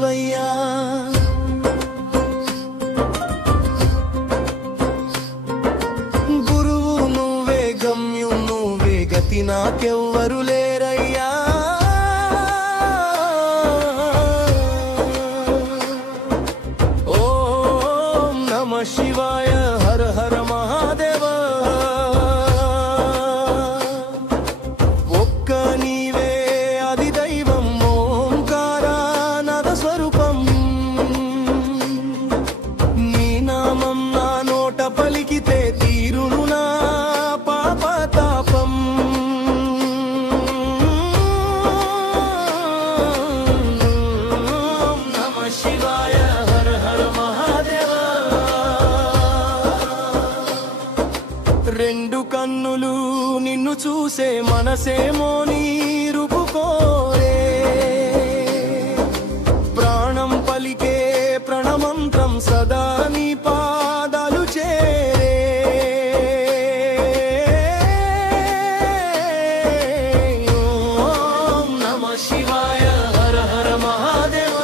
శివయ్యా గురువు నువ్వే గమ్యం నువ్వే గతి నాకెవ్వరు లేరయ్యా ఓం నమః శివాయ హర హర మహాదేవ ఒక్క నీవే ఆది దైవం ఓంకారానాద స్వరూపం నీ నామం నా నోట పలికితే తీరును నా పాపతాపం నమః శివాయ హర హర మహాదేవ రెండు కన్నులు నిన్ను చూసే మనసేమో నీ రూపు కోరే ప్రాణం పలికే ప్రణమంత్రం సదా నీ పాదాలు చేరే ఓం నమః శివాయ హర హర మహాదేవ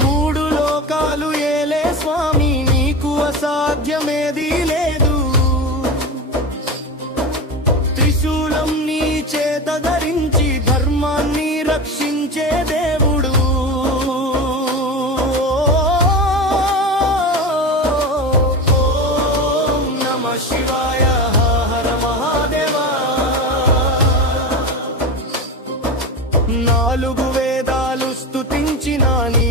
మూడు లోకాలు ఏలే స్వామి నీకు అసాధ్యమేది లేదు త్రిశూలం నీ చేత ధరించి ధర్మాన్ని రక్షించే దేవుడు ఓం నమః శివాయ హర మహాదేవ నాలుగు వేదాలు స్తుతించిన నీ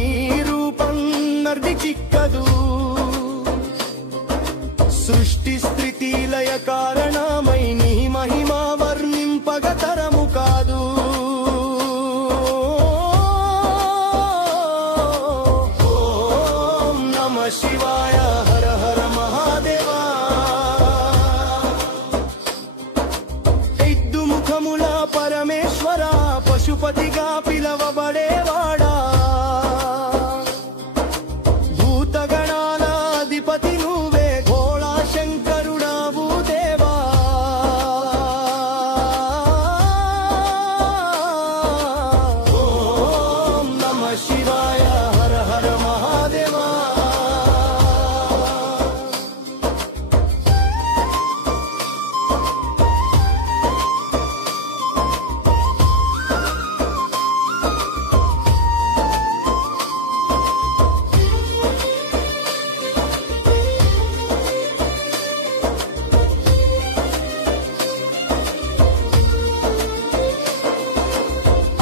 రూపం నర్ది చిక్కదు సృష్టి స్థితి లయ కారణమై నీ మహిమ వర్ణింపగ తరము కాదు ఓం నమః శివాయ హర హర మహాదేవ ఐదు ముఖముల పరమేశ్వర పశుపతిగా పిలవబడేవాడా భూతగణాల అధిపతి నువ్వే భోళా శంకరుడావు దేవా ఓం నమః శివాయ హర హర మహాదేవ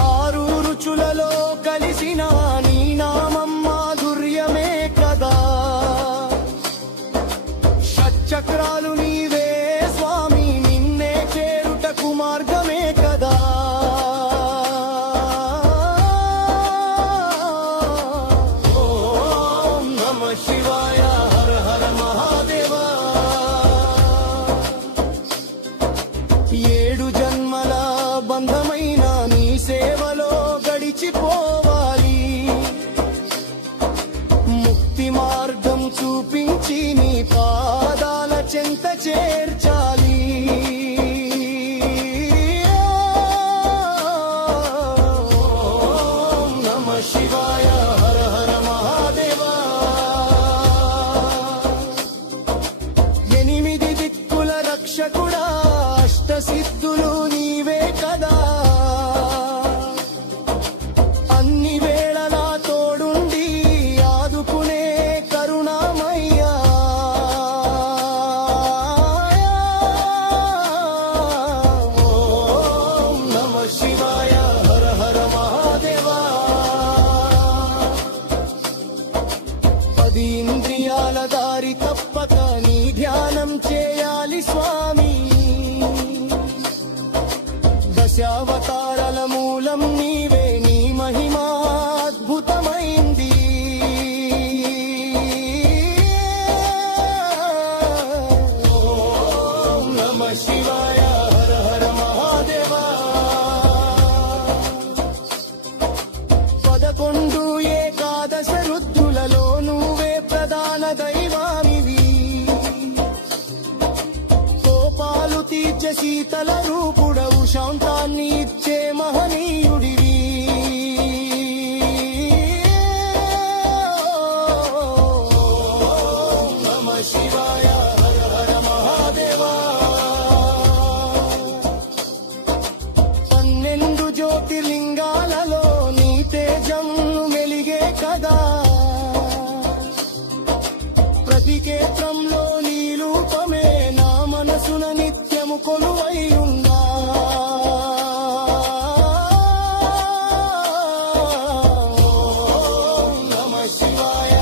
ఆరు రుచులలో కలిసిన నీ నామం మాధుర్యమే కదా షట్చక్రాలు నీవే స్వామి నిన్నే చేరుటకు మార్గమే కదా ఓం నమః శివాయ హర హర మహాదేవ ఏడు జన్మల బంధమైన నీ సేవలో గడిచిపోవాలి ముక్తి మార్గం చూపించి నీ పాదాల చెంత చేర్చాలి ఓం నమః శివాయ హర హర మహాదేవ ఎనిమిది దిక్కుల రక్షకుడా అష్టసిద్ధులు నీవే కదా అన్ని వేళలా తోడుండి ఆదుకునే కరుణామయ్యా ఓం నమః శివాయ హర హర మహాదేవ పది ఇంద్రియాల దారి తప్పక నీ ధ్యానం చేయాలి స్వామి దశావతారాల మూలం నీవే నీ మహిమా అద్భుతమైంది ఓ పంచ శీతల రూపుడవు శాంతాన్ని ఇచ్చే మహనీయుడివి నమః శివాయ హర హర మహాదేవా 12 జ్యోతిర్లింగాలలో నీ తేజం మెలిగే కదా ప్రతి క్షేత్రంలో నీ రూపమే నా మనసున నిత్యము కొలువై ఉందా నమః శివాయ